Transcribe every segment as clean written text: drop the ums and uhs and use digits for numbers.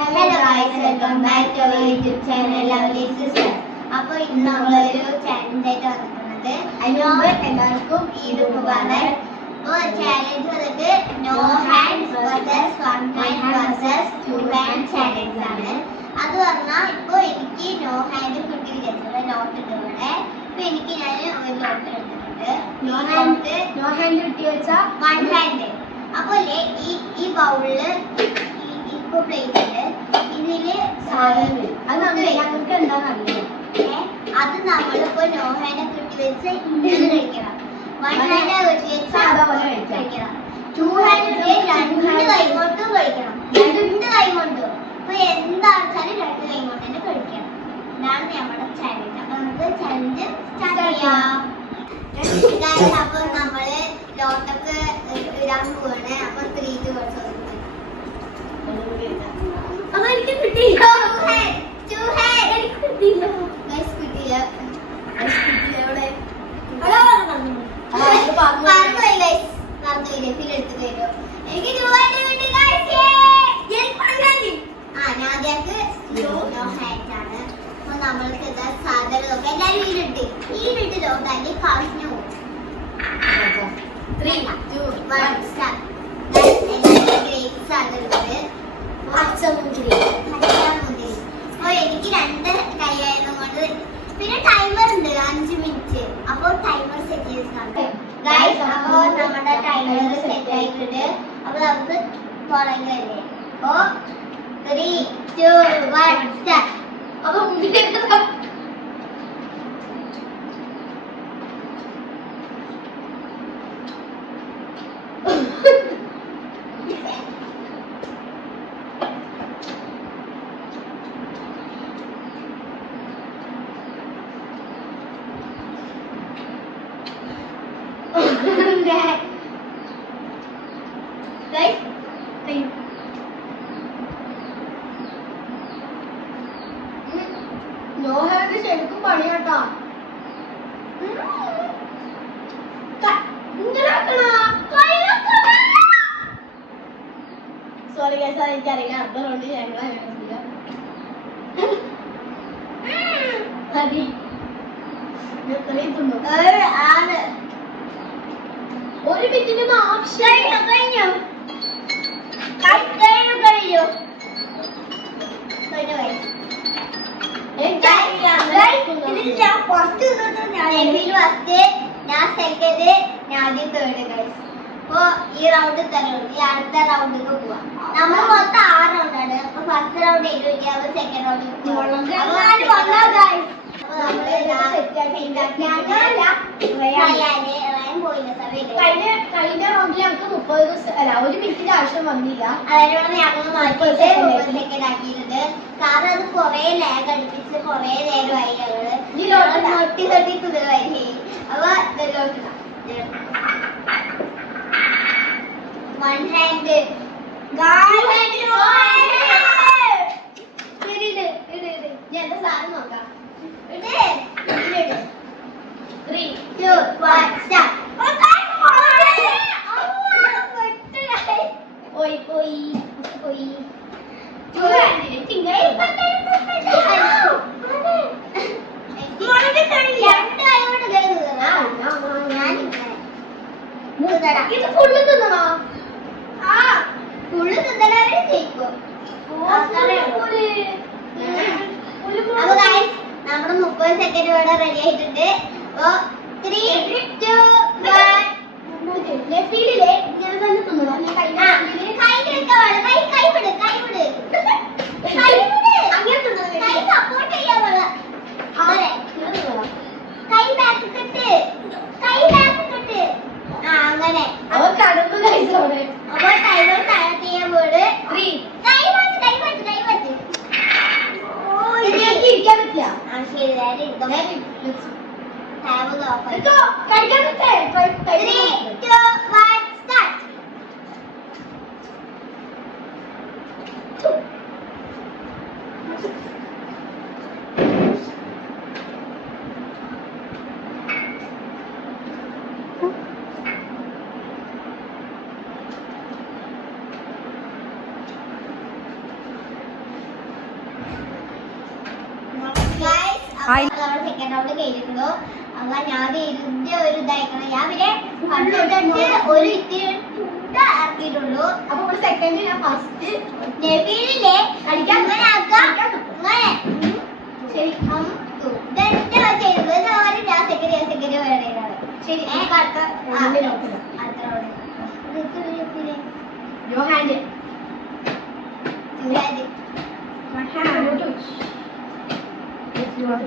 Hello guys, welcome back to our YouTube channel Lovely Sister. അപ്പോൾ ഇന്ന് നമ്മളൊരു challenge ആയിട്ട് വന്നിട്ടുണ്ട്. എല്ലാവർക്കും ഈദ് മുബാറക്. അപ്പോൾ ചാലഞ്ച് വന്നിട്ട് no hands versus one hand versus two hand challenge ആണ്. അത് പറഞ്ഞാൽ ഇപ്പോൾ എനിക്ക് നോ ഹാൻഡ് കുട്ടി വിചാരിച്ചത് നോട്ട് ഉണ്ട് ഇവിടെ. ഇപ്പോൾ എനിക്ക് ഞാൻ ഒരു നോട്ട് എടുത്തിട്ടുണ്ട്. നോ ഹാൻഡ് കുട്ടി വെച്ചാൽ വൺ ഹാൻഡ്. അപ്പോൾ ഈ ബൗളില് ഇപ്പൊ പ്ലേറ്റില് ഇതില് ഞങ്ങൾക്ക് എന്താണെന്നറിയില്ല. അത് നമ്മളിപ്പോ നോ ഹാൻഡ് കുട്ടി വെച്ച് ഇങ്ങനെ കഴിക്കണം. വൺ ഹാൻഡ് കുട്ടി വെച്ച് കഴിക്കണം. ടു ഹാൻഡ് രണ്ട് കൈ കൊണ്ടും കഴിക്കണം. രണ്ട് കൈ കൊണ്ടും. അപ്പൊ എന്താണെന്ന് രണ്ട് കൈ കൊണ്ട് തന്നെ കഴിക്കണം. ഇതാണ് നമ്മുടെ ചാലഞ്ച്. അപ്പൊ നമുക്ക് ചാലഞ്ച് സ്റ്റാർട്ട് ചെയ്യാം. അപ്പൊ നമ്മള് ലോട്ടൊക്കെ ഇടാൻ പോവാണ്. അപ്പൊ 3 2 1 അപ്പൊ എനിക്ക് കിട്ടിയില്ല. നമ്മൾക്ക് സാധനം നോക്കാം. എല്ലാരും ഈരിട്ട് ലോട്ടാക്കി കാണിച്ചു പോകും. 3 2 1 സ്റ്റാർട്ട്. ഗ്രേപ്സ് ആണ് ഉള്ളത്. എനിക്ക് രണ്ട് കൈയായിരുന്നു കൊണ്ട് പിന്നെ ടൈമർ ഉണ്ട് 5 മിനിറ്റ്. അപ്പോൾ ടൈമർ സെറ്റ് ചെയ്ത് ഗൈസ്. അപ്പോൾ നമ്മുടെ ടൈമർ സെറ്റ് ആയിട്ടുണ്ട്. അപ്പൊ നമുക്ക് തുടങ്ങല്ലേ. അപ്പോ 3 2 1 സ്റ്റാർട്ട്. അപ്പൊ നോ ഹാൻഡ് ശരിക്കും പണിയാട്ടാ. സോറി ഗൈസ്, എനിക്കറിയില്ല. അടുത്ത റൗണ്ട് മതി. എത്രയും തിന്നു. ഒരു മിനിറ്റിന് കഴിഞ്ഞു. ഞാൻ സെക്കൻഡ്, ഞാൻ തേർഡ് ഗൈസ്. അപ്പൊ ഈ റൗണ്ട് തരും. ഈ അടുത്ത റൗണ്ടിലേക്ക് പോവാം. നമ്മൾ മൊത്തം 6 റൗണ്ടാണ്. അപ്പൊ ഫസ്റ്റ് റൗണ്ട് സെക്കൻഡ് റൗണ്ട് കഴിഞ്ഞ റൗണ്ടിൽ ഞങ്ങൾക്ക് 1 മിനിറ്റിന്റെ ആവശ്യം വന്നില്ല. അതിനോട് ഞങ്ങൾ മാറ്റിയിട്ട് 30 സെക്കൻഡ് ആക്കിയിട്ടുണ്ട്. കാരണം അത് കൊറേ ലാഗ് അടുപ്പിച്ച് കൊറേ നേരമായി ഞങ്ങള് നൊട്ടി തട്ടി തുകയായി. അപ്പൊ ഇതിലോട്ട് വൺ ഹാൻഡ് ഞാൻ എന്റെ സാധനം നോക്കാം. 3 2 1 സ്റ്റാർട്ട്. പോയി ഇത് ഫുള്ള് തിന്നണോ? ഫുള്ള് തിന്നണേ ജയിക്കും. അപ്പൊ ഗൈസ് നമ്മുടെ 30 സെക്കൻഡ് ഇവിടെ റെഡി ആയിട്ടുണ്ട്. അപ്പൊ 3 2 1 ലെഫ്റ്റിലെ ഇങ്ങനെ തന്നെ തിന്നണോ? കൈ സപ്പോർട്ട് ചെയ്യാൻ അങ്ങനെ അപ്പൊ ടൈമർ സ്റ്റാർട്ട് ചെയ്യാൻ പോട്. ഇരിക്കാൻ പറ്റില്ല. ശരി കഴിക്കാൻ പറ്റേ. 3 2 1 സ്റ്റാർട്ട്. സെക്കൻഡ് റൗണ്ട് കഴിഞ്ഞിട്ടുള്ളൂ. അപ്പൊ ഞാൻ ഇരുന്ന് ഒരു ഇതായിക്കണം. ഞാൻ പിന്നെ ഒരു ഇത്തിരി ഇറക്കിയിട്ടുള്ളൂ. അപ്പൊ സെക്കൻഡ് ഞാൻ ഫസ്റ്റ് നെബിയിലെ കളിക്കാൻ ശരി ചെയ്തത് ഞാൻ സെക്കൻഡ് വേണേതാണ്. ശരി അടുത്ത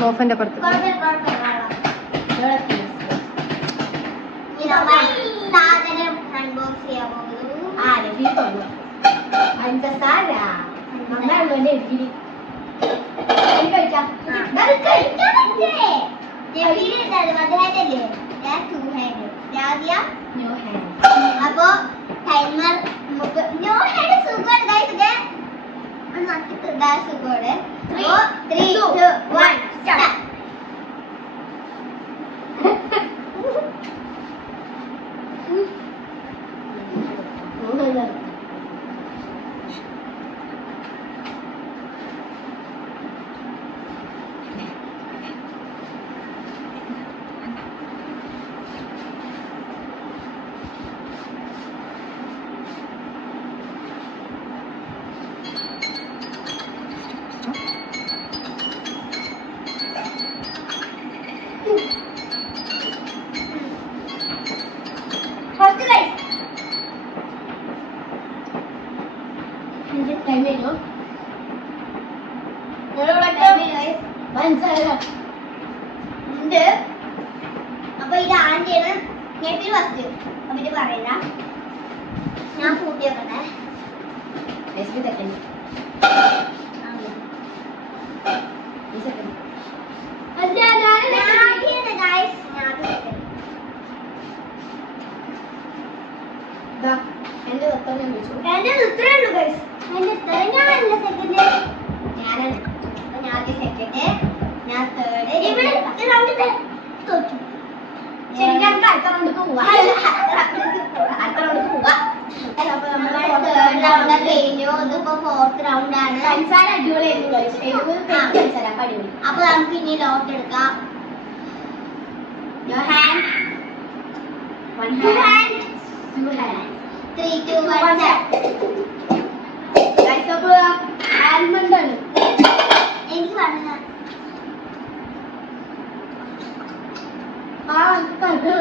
സോഫന്റെ പുറത്ത് സാധനം അൺബോക്സ് ചെയ്യാൻ പോകുന്നു. പഞ്ചസാര അപ്പൊ ടൈമർ സുഖമാണ് സുഖമാണ്. 3, 2, 1 സ്റ്റാർട്ട്. അപ്പൊ ഇത് ആന്റിയാണ് നെറ്റിൽ ഫസ്റ്റ്. അപ്പൊ ഇത് പറയില്ല, ഞാൻ കൂട്ടി വെക്കട്ടെ. എന്റെ ഇത്രേ ഉള്ളൂ ഗൈസ്. എന്റെ ഞാനല്ല സെക്കൻഡ്, ഞാനാണ്. അപ്പൊ ഞാൻ സെക്കൻഡ്, ഞാൻ തേർഡ്. തോറ്റു. ശരി, ഞങ്ങൾക്ക് അടുത്ത റൗണ്ട് പോവാ. അടുത്ത റൗണ്ട് പോവാ. അപ്പൊ നമ്മളെ തേർഡ് റൗണ്ട് കഴിഞ്ഞു. ഇതിപ്പോ ഫോർത്ത് റൗണ്ട് ആണ്. അടിപൊളിയായിരുന്നു. അപ്പൊ നമുക്ക് ഇനി ലോട്ട് എടുക്കാം. Your hand. One hand. Two hand. 3, 2, 1 start. Guys, അപ്പൊ ആൽമണ്ട് ആണ്. എനിക്ക് പറഞ്ഞ കണ്ടോ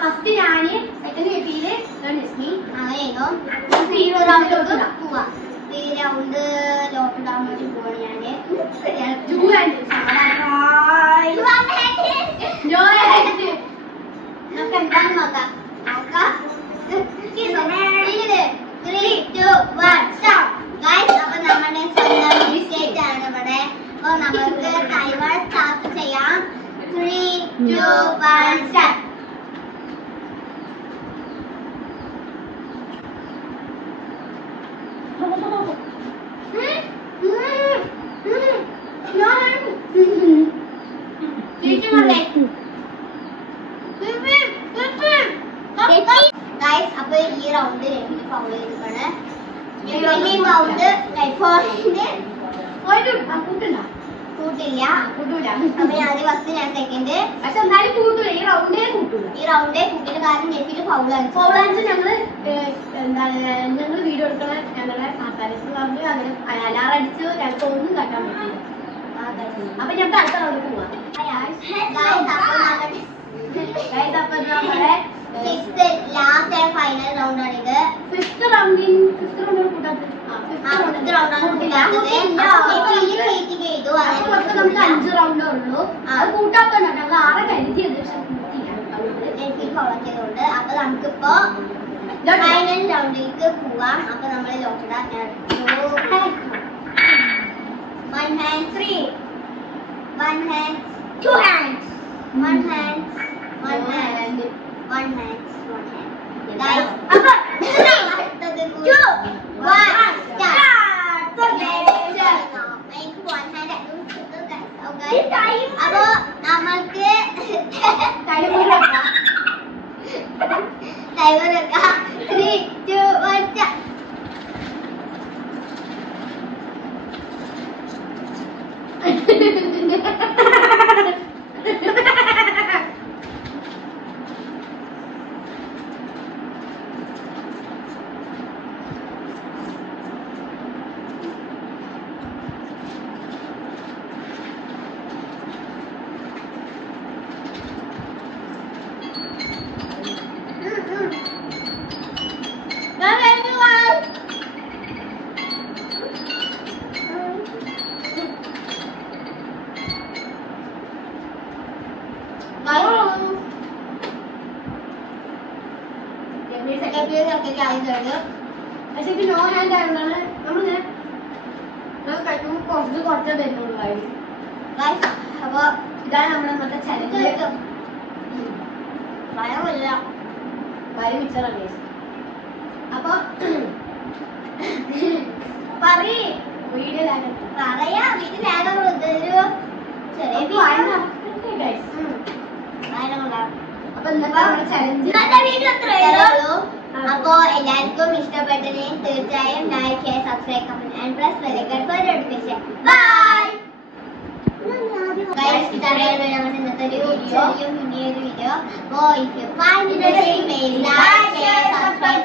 ഫസ്റ്റ് ഞാന് സെക്കൻഡ് കേട്ടിയില് റൗണ്ട് ലോക്ക് ഇടാൻ വേണ്ടി പോവാണ് ഞാന്. നമുക്ക് എന്താന്ന് നോക്കാം. 3, 2, 1 start. Guys, അപ്പൊ നമ്മുടെ സ്വന്തം ബിസ്ക്കറ്റ് ആണ് ഇവിടെ. അപ്പൊ നമുക്ക് ടൈമർ സ്റ്റാർട്ട് ചെയ്യാം. 3, 2, 1 start. അപ്പൊ ഈ റൗണ്ട് രണ്ടിന് ഫൗൾ ചെയ്തിട്ടാണ്. കൂട്ടില്ല. അപ്പൊ ഞാൻ ഫസ്റ്റ്, ഞാൻ സെക്കൻഡ്. പക്ഷെ എന്നാലും കൂട്ടൂല. ഈ റൗണ്ടേ കൂട്ടില്ല. കാരണം നെറ്റില് ഫൗളാണ്. ഞങ്ങള് എന്താണ് ഞങ്ങള് വീഡിയോ എടുക്കണ ഞങ്ങളുടെ ആൾക്കാർക്ക് പറഞ്ഞു അങ്ങനെ അലാറം അടിച്ചു ഞങ്ങൾക്ക് ഒന്നും കാട്ടാൻ പറ്റില്ല. അപ്പൊ ഞങ്ങൾക്ക് അടുത്ത റൗണ്ട് പോവാം. നമ്മുടെ ലാസ്റ്റ് ആൻഡ് ഫൈനൽ റൗണ്ട് ആണിത്. ഫിഫ്ത്ത് റൗണ്ട് കൂട്ടാത്തത്. നമുക്ക് 5 റൗണ്ടേ ഉള്ളൂ. അത് കൂട്ടാത്തോണ്ടാണ് ഞങ്ങൾ 6 കരുതിയത്. ഫോളോ ചെയ്തോണ്ട്. അപ്പൊ നമുക്കിപ്പോ ഫൈനൽ റൗണ്ടിലേക്ക് പോവാം. അപ്പൊ നമ്മൾ ലോക്കഡ 1 hand 3 1 hand 2 hands 1 hand 1 hand 1 hand 1 hand guys അപ്പൊ അടുത്തത് 2 1 start make 1 hand okay അപ്പൊ നമ്മൾക്ക് ടൈമർ വെക്കാം 3 2 1 start പക്ഷെ ഇത് നോ ഹാൻഡ് ആയതുകൊണ്ടാണ് നമ്മളിങ്ങനെ കഴിക്കുമ്പോൾ കുറച്ചേ തരുന്നുള്ളൂ കാര്യം. അപ്പൊ ഇതാണ് നമ്മുടെ ഇന്നത്തെ ചലഞ്ച്. ഭയമില്ല കാര്യം മിച്ചറാണ്. അപ്പൊ വീഡിയോ പറയാം ഇതിലാകുള്ളൂ ഇതൊരു ചെറിയ അപ്പൊ ഇന്നത്തെ ചലഞ്ച് അപ്പോ എല്ലാവർക്കും ഇഷ്ടപ്പെട്ടതിന് തീർച്ചയായും like share subscribe comment and press bell icon for notification. Bye guys, ഇതാണ് നമ്മുടെ ഇന്നത്തെ ഒരു ചെറിയ വീഡിയോ. അപ്പോൾ if you find it interesting, please like, share, subscribe